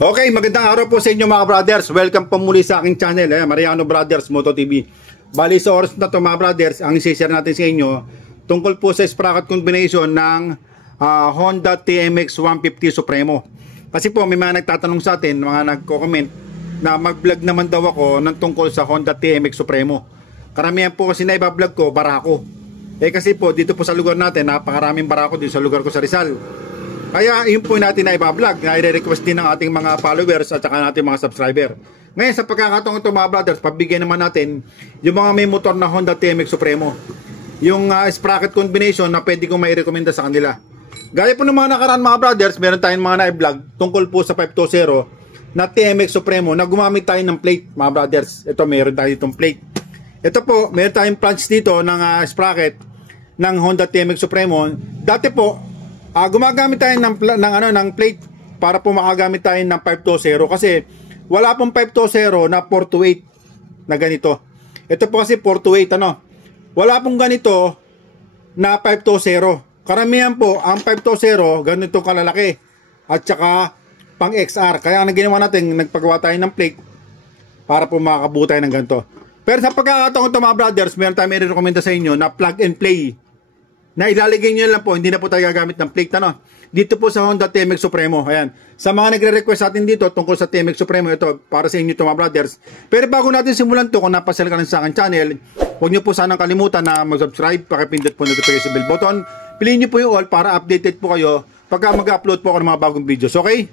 Okay, magandang araw po sa inyo mga brothers. Welcome po muli sa aking channel, Mariano Brothers Moto TV. Bali sa oras na to mga brothers, ang i-share natin sa inyo tungkol po sa sprocket combination ng Honda TMX 150 Supremo. Kasi po may mga nagtatanong sa atin, mga nagko-comment na mag-vlog naman daw ako ng tungkol sa Honda TMX Supremo. Karamihan po kasi na iba-vlog ko, barako. Kasi po dito po sa lugar natin, napakaraming barako dito sa lugar ko sa Rizal. Kaya yun po natin na iba-vlog, na i-request din ng ating mga followers at saka natin mga subscriber. Ngayon sa pagkakataon ito mga brothers, pabigyan naman natin yung mga may motor na Honda TMX Supremo. Yung sprocket combination na pwede kong may rekomenda sa kanila. Gaya po ng mga nakaraan mga brothers, meron tayong mga na-vlog tungkol po sa 520 na TMX Supremo na gumamit tayo ng plate mga brothers. Ito meron tayo itong plate. Ito po, meron tayong plunge dito ng sprocket ng Honda TMX Supremo. Dati po, gumagamit tayo ng plate para po makagamit tayo ng 520 kasi wala pong 520 na 428 na ganito. Ito po kasi 428 Wala pong ganito na 520. Karamihan po ang 520 ganito kalalaki at saka pang XR. Kaya ang ginawa natin, nagpagawa tayo ng plate para po makakabuo tayo ng ganito. Pero sa pagkakataon ito mga brothers, meron tayo may rekomenda sa inyo na plug and play na ilalagay nyo lang po, hindi na po tayo gagamit ng plate dito po sa Honda TMX Supremo. Ayan. Sa mga nagre-request natin dito tungkol sa TMX Supremo, ito para sa inyo ito mga brothers. Pero bago natin simulan to, kung napasal ka lang sa akin channel, huwag nyo po sanang kalimutan na mag-subscribe, pakipindot po notification bell button, piliin nyo po yung all para updated po kayo pagka mag-upload po ako ng mga bagong videos. Okay?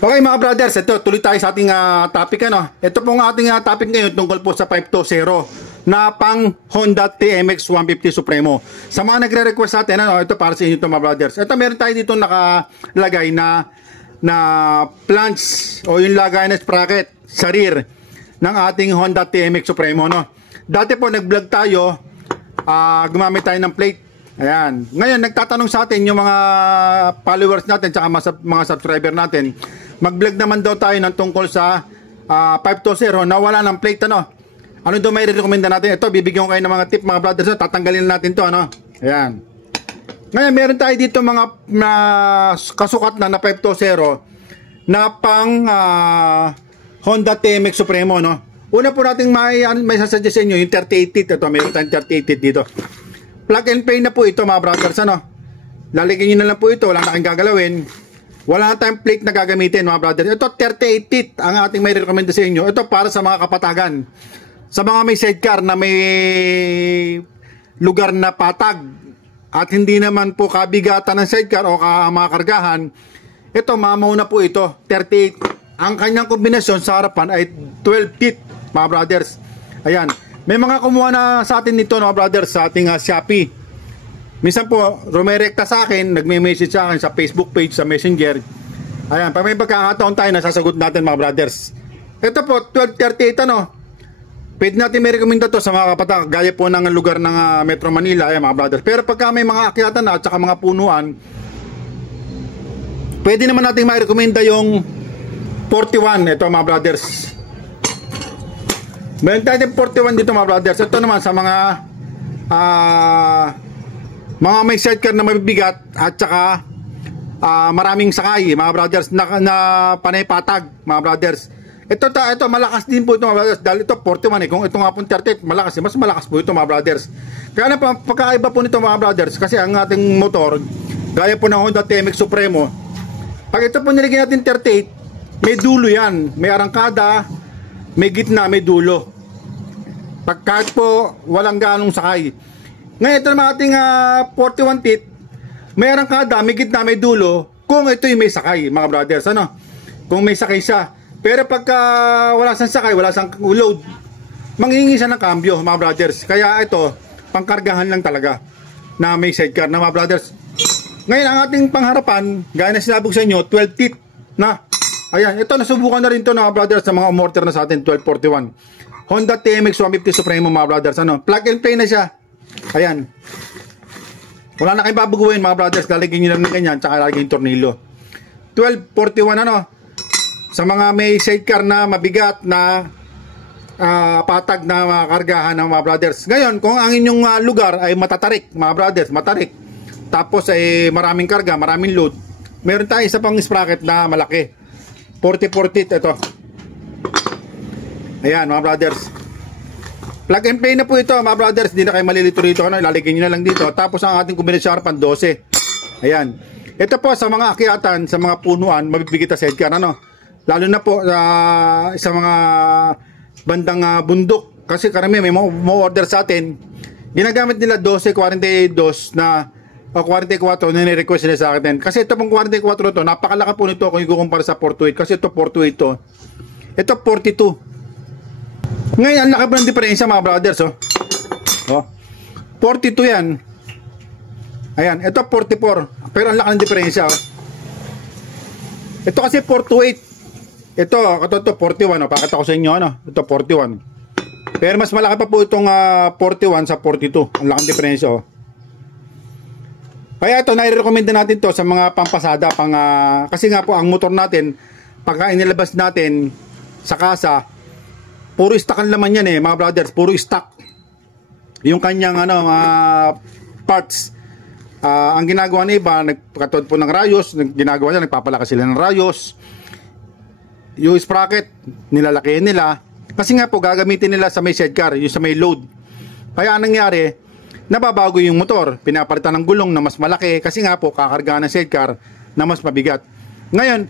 Okay mga brothers, ito tuloy tayo sa ating topic Ito pong ating topic ngayon tungkol po sa 520 na pang Honda TMX 150 Supremo. Sa mga nagre-request sa atin, ito para sa inyo mga brothers. Ito meron tayo dito nakalagay na plunge o yung lagay na sprocket sa rear ng ating Honda TMX Supremo. Dati po nag-vlog tayo, gumamit tayo ng plate. Ayan. Ngayon nagtatanong sa atin yung mga followers natin tsaka mga subscriber natin, mag-vlog naman daw tayo ng tungkol sa 520 na wala ng plate Ano daw may rekomenda natin? Ito, bibigyan ko kayo ng mga tip mga brothers. Tatanggalin natin to Ayan. Ngayon, meron tayo dito mga kasukat na 520 na pang Honda TMX Supremo Una po natin may sasuggest sa inyo yung 38 ito. Meron tayong 38 dito. Plug and play na po ito mga brothers Lalagyan nyo na lang po ito, wala na kayong gagalawin. Wala na tayong plate na gagamitin mga brothers. Ito 38 teeth ang ating may recommend sa inyo. Ito para sa mga kapatagan. Sa mga may sidecar na may lugar na patag at hindi naman po kabigatan ng sidecar o mga kargahan, ito mamaw na po ito 38. Ang kanyang kombinasyon sa harapan ay 12 teeth mga brothers. Ayan. May mga kumuha na sa atin nito mga brothers sa ating Shopee. Minsan po, rumirekta sa akin, nagme-message sa akin sa Facebook page, sa Messenger. Ayan, pag may pagkakataon tayo, nasasagot natin mga brothers. Ito po, 1238 Pwede natin may rekomenda to sa mga kapatag, gaya po ng lugar ng Metro Manila, ayan mga brothers. Pero pagka may mga akyatan na at saka mga punuan, pwede naman natin may rekomenda yung 41, ito mga brothers. Meron tayo 41 dito mga brothers. Ito naman sa mga may sidecar na mabibigat at saka maraming sakay mga brothers na panay patag mga brothers. Ito malakas din po ito mga brothers dahil ito 41 Kung ito nga po 38 malakas mas malakas po ito mga brothers. Kaya na pagkaiba po nito mga brothers kasi ang ating motor gaya po ng Honda TMX Supremo, pag ito po nilagyan natin 38, may dulo yan, may arangkada, may gitna, may dulo. Pagkat po walang ganong sakay. Ngayon ito naman ating 41 teeth, may arangkada, may gitna, may dulo, kung ito yung may sakay mga brothers kung may sakay siya. Pero pagka wala siyang sakay, wala siyang load, manghihingi siya ng kambyo mga brothers. Kaya ito pangkargahan lang talaga na may sidecar na mga brothers. Ngayon ang ating pangharapan, gaya na sinabi ko sa inyo, 12 teeth na. Ayan, ito nasubukan na rin to mga brothers sa mga umorder na sa atin, 1241 Honda TMX 150 Supremo mga brothers plug and play na siya. Ayan. Wala na kayong babaguhin mga brothers, lalagyan nyo lang ng ganyan, tsaka lalagyan yung tornilyo. 1241 Sa mga may sidecar na mabigat na patag na mga kargahan ng mga brothers. Ngayon, kung ang inyong lugar ay matatarik, mga brothers, matarik, tapos ay maraming karga, maraming load, meron tayo isa pang sprocket na malaki. 40-40 ito. Ayan, mga brothers. Plug and play na po ito, mga brothers. Hindi na kayo malilito rito. Ilalagay nyo na lang dito. Tapos ang ating combination harapan, 12. Ayan. Ito po sa mga akyatan, sa mga punuan, mabibigit na sidecar. Lalo na po sa mga bandang bundok. Kasi karami may order sa atin. Ginagamit nila 12-42 na o 44 na ni-request nila sa akin. Kasi ito pong 44 to, napakalaki po nito kung ikukumpara sa 428. Kasi ito 428 to. Ito 42. Ngayon, ang laki po ng diferensya mga brothers. Oh. 42 yan. Ayan, ito 44. Pero ang laki ng diferensya. Ito kasi 428. Ito, ito 41. Pakita ko sa inyo. Ito 41. Pero mas malaki pa po itong 41 sa 42. Ang laki ng diferensya. Kaya ito, nai-recommend natin to sa mga pampasada. Kasi nga po, ang motor natin, pagka inilabas natin sa kasa, puro stock ang laman yan mga brothers. Puro stock. Yung kanyang parts. Ang ginagawa na iba, katulad po ng rayos, ginagawa niya, nagpapalakas sila ng rayos. Yung sprocket, nilalakihin nila. Kasi nga po, gagamitin nila sa may sidecar, yung sa may load. Kaya anong nangyari, nababago yung motor, pinapalitan ng gulong na mas malaki kasi nga po kakargahan ng sidecar na mas mabigat. Ngayon,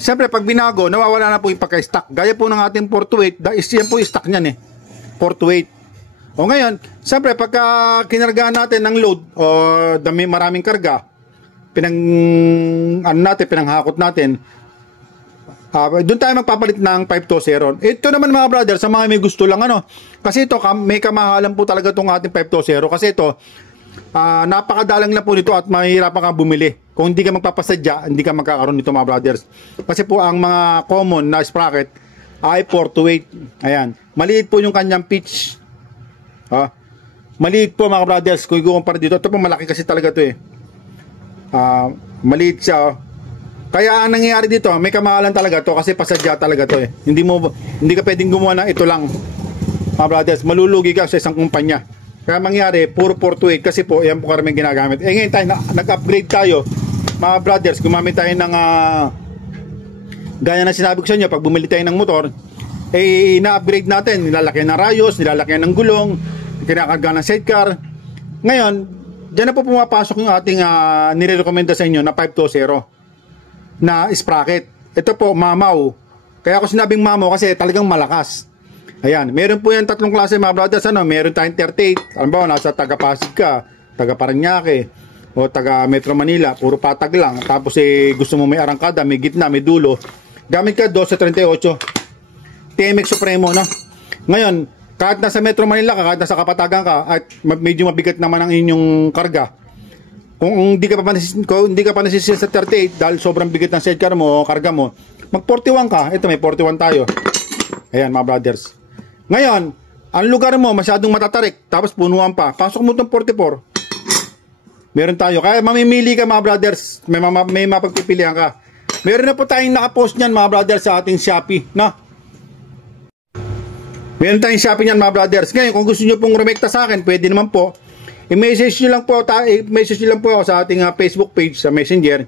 siyempre pag binago, nawawala na po yung pagka-stock. Gaya po ng ating 428, yan po yung stock niyan 428. O ngayon, siyempre pagka kinargahan natin ng load o maraming karga, pinanghakot natin, doon tayo magpapalit ng 520. Ito naman mga brother, sa mga may gusto lang kasi ito may kamahalan po talaga itong ating 520 kasi ito napakadalang lang po nito at mahirapan ka bumili. Kung hindi ka magpapasadya, hindi ka magkakaroon nito mga brothers. Kasi po ang mga common na sprocket ay 428. Ayan, maliit po yung kanyang pitch. Maliit po mga brothers kung ikukumpara dito. Ito po malaki kasi talaga ito maliit siya. Kaya ang nangyayari dito, may kamahalan talaga to kasi pasadya talaga to Hindi ka pwedeng gumawa ng ito lang. Mga brothers, malulugi ka sa isang kumpanya. Kaya mangyari, puro 428 kasi po, yan po karaming ginagamit. Ngayon tayo, nag-upgrade tayo. Mga brothers, gumamit tayo ng gaya na sinabi ko sa inyo, pag bumili tayo ng motor, na-upgrade natin. Nilalaki ng rayos, nilalaki ng gulong, kinakarga ng sidecar. Ngayon, dyan na po pumapasok yung ating nire-recommenda sa inyo na 520. Na sprocket. Ito po, mamaw. Kaya ako sinabing mamaw kasi talagang malakas. Ayan, meron po yan tatlong klase mga brothers. Meron tayong 38. Alam ba, nasa taga Pasig ka, taga Parañaque, o taga Metro Manila, puro patag lang. Tapos gusto mo may arangkada, may gitna, may dulo. Gamit ka 1238. TMX Supremo, Ngayon, kahit nasa Metro Manila ka, kahit nasa Kapatagan ka, at medyo mabigat naman ang inyong karga, kung hindi ka pa nasisiyan sa 38 dahil sobrang bigat ng sidecar mo o karga mo, mag 41 ka. Ito may 41 tayo. Ayan mga brothers. Ngayon, ang lugar mo masyadong matatarik, tapos punuan pa. Pasok mo itong 44. Meron tayo. Kaya mamimili ka mga brothers. May mapagpipilian ka. Meron na po tayong nakapost niyan mga brothers sa ating Shopee. Meron tayong Shopee niyan mga brothers. Ngayon, kung gusto nyo pong rumekta sa akin, pwede naman po. I-message nyo lang po ako sa ating Facebook page sa Messenger.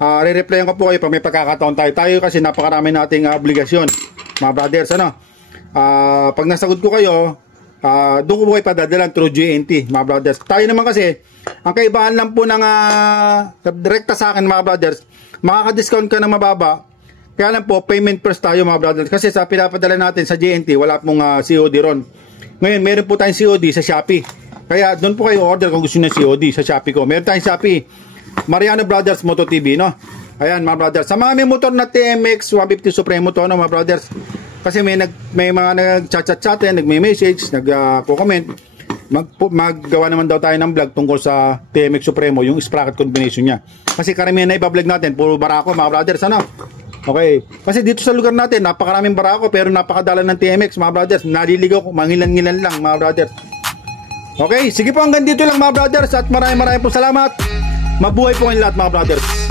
Re-replyan ko po kayo pag may pagkakataon tayo kasi napakarami nating obligasyon mga brothers. Pag nasagot ko kayo, doon ko po kayo padadalan through GNT mga brothers. Tayo naman kasi ang kaibahan lang po ng direkta sa akin mga brothers, makaka-discount ka ng mababa. Kaya lang po payment first tayo mga brothers kasi sa pinapadala natin sa GNT wala pong COD ron. Ngayon meron po tayong COD sa Shopee. Kaya doon po kayo order kung gusto nyo COD sa Shopee ko. Meron tayong Shopee, Mariano Brothers Moto TV, Ayan mga brothers. Sa mga may motor na TMX 150 Supremo to, mga brothers. Kasi may mga nag-chat-chat, nagme-message, nag-comment. Maggawa naman daw tayo ng vlog tungkol sa TMX Supremo, yung sprocket combination niya. Kasi karamihan na iba-vlog natin, puro barako mga brothers, Okay. Kasi dito sa lugar natin, napakaraming barako pero napakadala ng TMX mga brothers. Naliligaw ko, mangilan-ngilan lang mga brothers. Okay, sige po hanggang dito lang mga brothers at maraming po salamat. Mabuhay po kayong lahat mga brothers.